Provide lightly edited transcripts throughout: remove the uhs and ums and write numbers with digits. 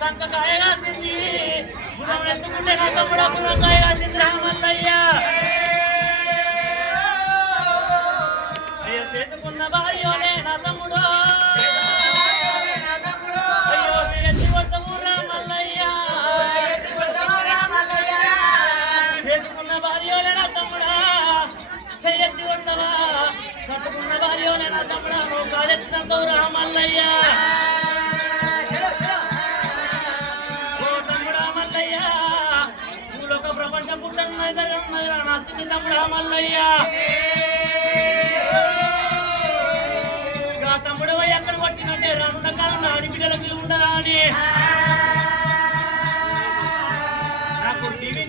సంకకాయ కాసింది గుణం ఎత్తుకుంటే నా తమ్ముడు గుణకాయ కాసింది రామల్లయ్య చేసుకున్న భార్యోనే నా తమ్ముడు అయ్యో ఎత్తి కొట్టము రామల్లయ్య చేసుకున్న భార్యోనే నా తమ్ముడా చెయ్యెత్తి కొట్టవా కట్టుకున్న భార్యోనే నా తమ్ముడా నువ్వు కాలెత్తినంత రామల్లయ్య ప్రపంచ పుట్టం నచ్చింది తమ్ముడు రామల్లయ్య తమ్ముడు ఎక్కడ పట్టినంటే రానున్న కాలం ఆడిపిల్లల పిలువ ఉండరా అని నాకు టీవీ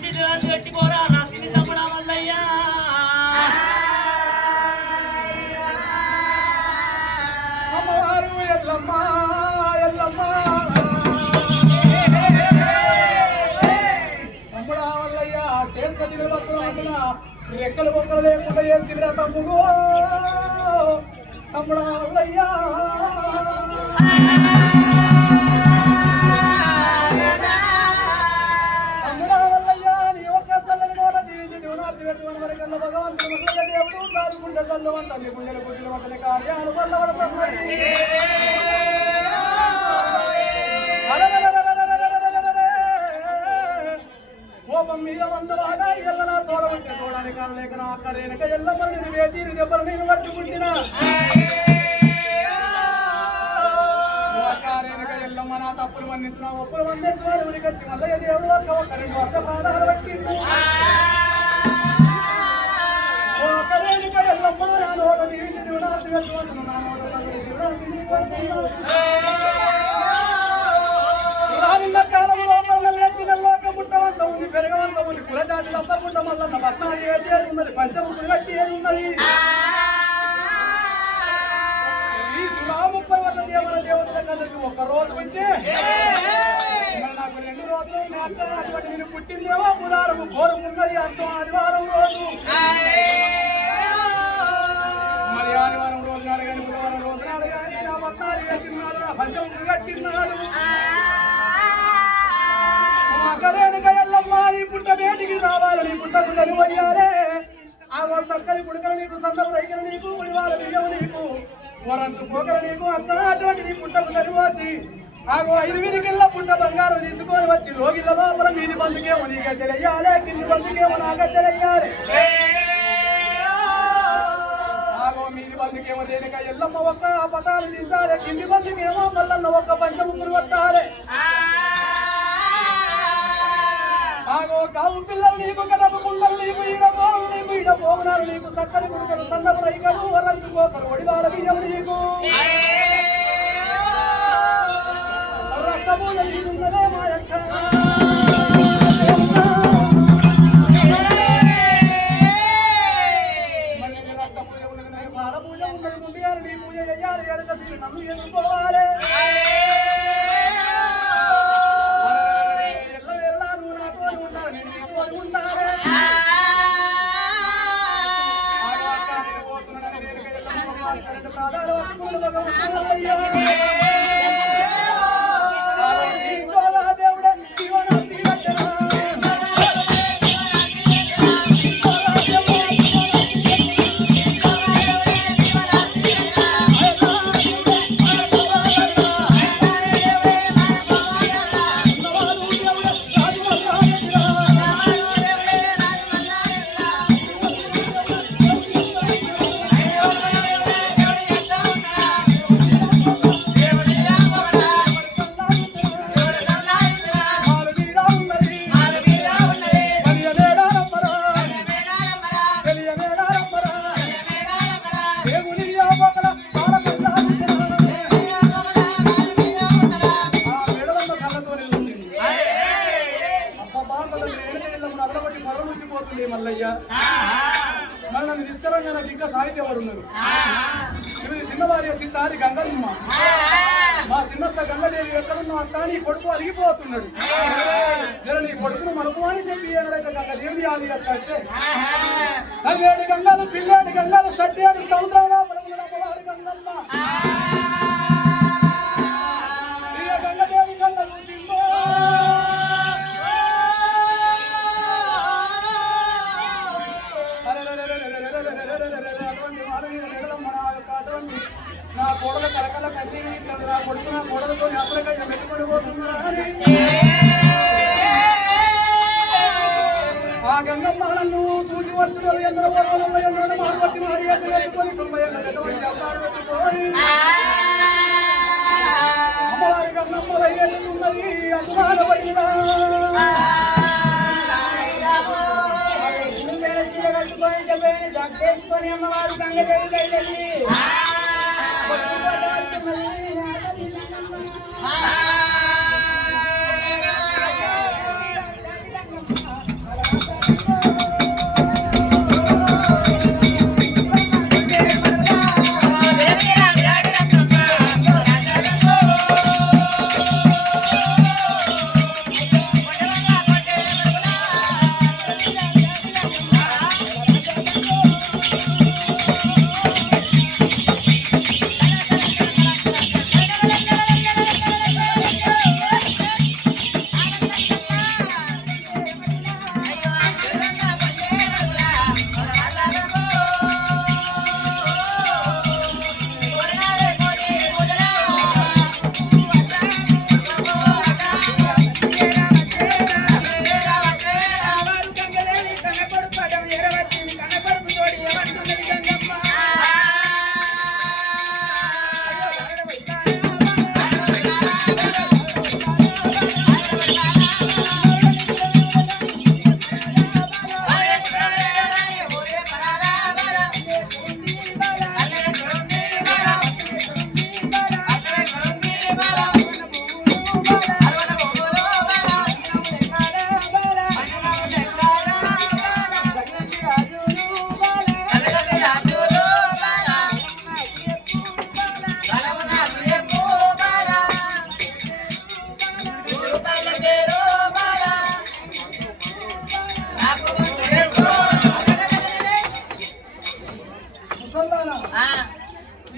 పెట్టిపోరా నా సిని తమ్ముడు రామల్లయ్య రెక్కలు బొక్కలు లేకుండా ఏం తిరిగా తమ్ముడు తమ్ముడా అల్లయ్యా తమ్ముడా అల్లయ్యా నీ ఒక్క సల్లని మాట తీసి దేవునాటి పెట్టుకుని వరకల్లా భగవంతుడు దేవుడు దాని గుండె తల్లు వంట నీ గుండెలు పుట్టిన వంటని కార్యాలు వల్లబడతాయి కోపం మీద వందలాగా ఎల్లనా తోడబట్టే తోడానికి కానలేక నా అక్కరేనక ఎల్లమ్మని నేను వేటీని దెబ్బలు నేను పట్టుకుంటున్నా అక్కరేనక ఎల్లమ్మ నా తప్పులు మన్నించిన ఒప్పులు మన్నించిన ఉరికొచ్చి మల్లయ్య దేవుడు ఒక్క 2 వర్ష ప్రాణాలు పట్టిండు అక్కరేనక ఎల్లమ్మ నా నోట తీసి దేవుడాసి వెళ్తున్నాను నా నోట కాలంలో పుట్టవంత ఉంది పెరగవంత ఉంది కులజాతి తప్పకుండా మళ్ళీ భక్తాన్ని వేసేది ఉన్నది పంచముఖులు కట్టి ఏది ఉన్నది ఈ సురాముప్పై వల్ల దేవతల కలిసి ఒక రోజు ఉంటే నాకు 2 రోజులు అటువంటి నేను పుట్టిందేమో బుధవారం ఘోరం ఉన్నది అచ్చం ఆదివారం రోజు మరి ఆదివారం రోజు నాడు కానీ బుధవారం రోజు నాడు కానీ నా భక్తాన్ని వేసినాడు నా పంచముఖులు కట్టినాడు నీ పుట్ట వేదికి రావాలని పుట్టకు నలువయ్యారే ఆ సక్కని పుడకలు నీకు సందర్భ రైకలు నీకు ఉడివాల బియ్యం నీకు వరంచు పోకలు నీకు అటువంటి నీ పుట్టకు నలువాసి ఆగో 5 కిల్ల పుట్ట బంగారం తీసుకొని వచ్చి రోగిల లోపల మీది బందుకేమో నీ గద్దెలయ్యాలే కింది బందుకేమో నా గద్దెలయ్యాలే ఆగో మీది బందుకేమో దేనిక ఎల్లమ్మ ఒక్క పటాలు దించాలే కింది బందుకేమో మల్లన్న ఒక్క పంచముక్కులు కొట్టాలే ఆగో కావు పిల్లలు నీకు కడప కుండలు నీకు ఈరగోలు నీకు ఈడ పోగునాలు నీకు సక్కని కుడుకలు సన్నపు రైకలు వరంచుకోకలు ఒడివాల బియ్యం నీకు రక్తపూజ నీకున్నదే మా యొక్క రక్తపూజ ఉన్నది పాల పూజ ఉన్నది ముందుగారు నీ పూజ చేయాలి ఎడక నన్ను ఎదుర్కోవాలి మల్లయ్య మరి నన్ను తీసుకురంగా నాకు ఇంకా సాహిత్యం వారు ఉన్నారు. చిన్న భార్య సిద్ధారి గంగమ్మ మా చిన్నత్త గంగదేవి ఎక్కడున్నా అంతా నీ కొడుకు అరిగిపోతున్నాడు. జర నీ కొడుకును మనకు అని చెప్పి ఏనాడైతే గంగదేవి ఆది అంటే తల్లేడు గంగలు పిల్లేడు గంగలు సడ్డేడు సముద్రంలో గంగమ్మ గంగదేవి గంగ వచ్చుడు ఎందరో పూర్వములో ఎందరో మారుబట్టి మారి వేసుకొని 90 ఏళ్ళ గడ్డ వచ్చి అల్లాడు పెట్టుకొని అమ్మవారి కన్నమ్మల ఏడున్నది అమ్మాల పడినా చేసుకొని అమ్మవారు గంగదేవి వెళ్ళి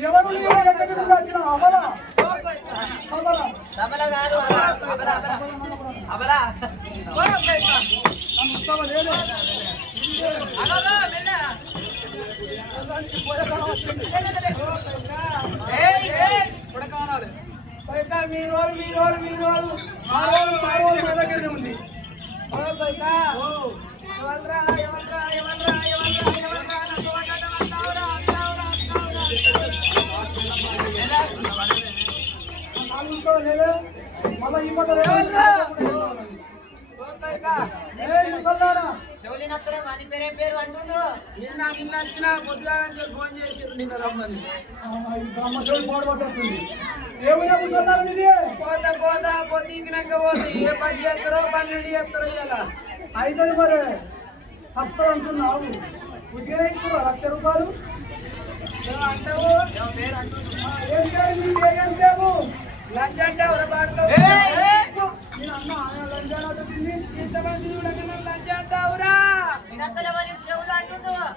ఎవరు వచ్చిన అమల ఫోన్ చేసి నిన్న రమ్మని ఏమైనా ముసల్దారు ఇది పోతా పోతా పొద్దుకినాక పోతే ఏ 10 చేస్తారో 12 చేస్తారో ఇలా అయితే మరి హప్తా అంటున్నావు ఉద్యోగం 1,00,000 రూపాయలు అంటావు ఏం పేరు లంచ్ అంటే ఎవరు పాడతావు నేను అన్న లంచాలు అవుతుంది ఇంతమంది చూడగా లంచ్ అంటావురా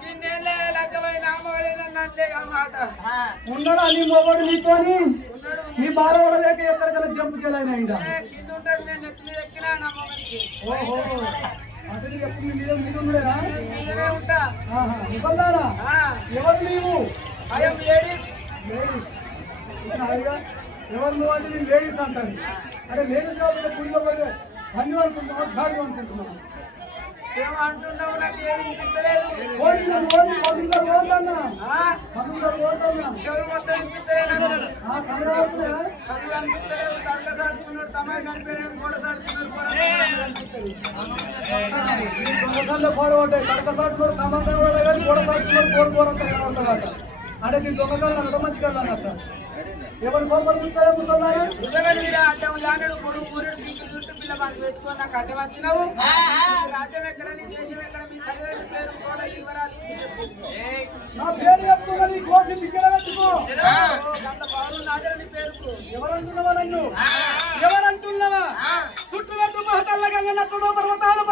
నిన్నేళ్ళే లగ్గమైన అమ్మవాళ్ళే అన్నమాట ఉన్నాడా నీ మొబైల్ నీతోని నీ బార లేక ఎక్కడికైనా జంప్ చేయలేనా ఇంకా కింద ఉంటాడు నేను ఎత్తులు ఎక్కినా నా మొగనికి ఓహో అతనికి ఎప్పుడు మీద ఉండేనా మీదనే ఉంటా ఇవ్వదారా ఎవరు నీవు ఐఎమ్ లేడీస్ లేడీస్ ఎవరు నువ్వు అంటే నేను లేడీస్ అంటాను అరే లేడీస్ కాబట్టి పుడిలో పోయి అన్ని అనుకుంటున్నావు ఖాళీ అనుకుంటున్నావు ఏమంటున్నావు నాకు ఏమి వినిపించలేదు చెవులు మొత్తం వినిపించలేదు కళ్ళు అనిపించలేదు తలక సాడుకున్నాడు తమాయి కనిపించాడు గోడ సాడుకున్నాడు పోడబట్టాయి కడక సాటున్నాడు తమంతా కూడా కానీ గోడ సాటున్నాడు కోరుకోరంతా కనబడతాడు అంటే నీ దొంగకాలను అంత మంచి కళ్ళని అట్లా ఎవరు కోపం చూస్తారో కూర్చున్నారా అడ్డం లానడు కొడుకు ఊరుడు తీసుకు చుట్టూ పిల్ల మనకు పెట్టుకొని నాకు అడ్డం వచ్చినావు రాజ్యం ఎక్కడ నీ దేశం ఎక్కడ మీ తల్లిదండ్రుల పేరు కూడా వివరాలు నా పేరు చెప్తున్నా నీ కోసి చిక్కెల పెట్టుకో అంత బాగు నాజరని పేరుకు ఎవరంటున్నావా నన్ను ఎవరంటున్నావా చుట్టూ పెట్టు మహతల్లగా నట్టుడు పర్వతాలు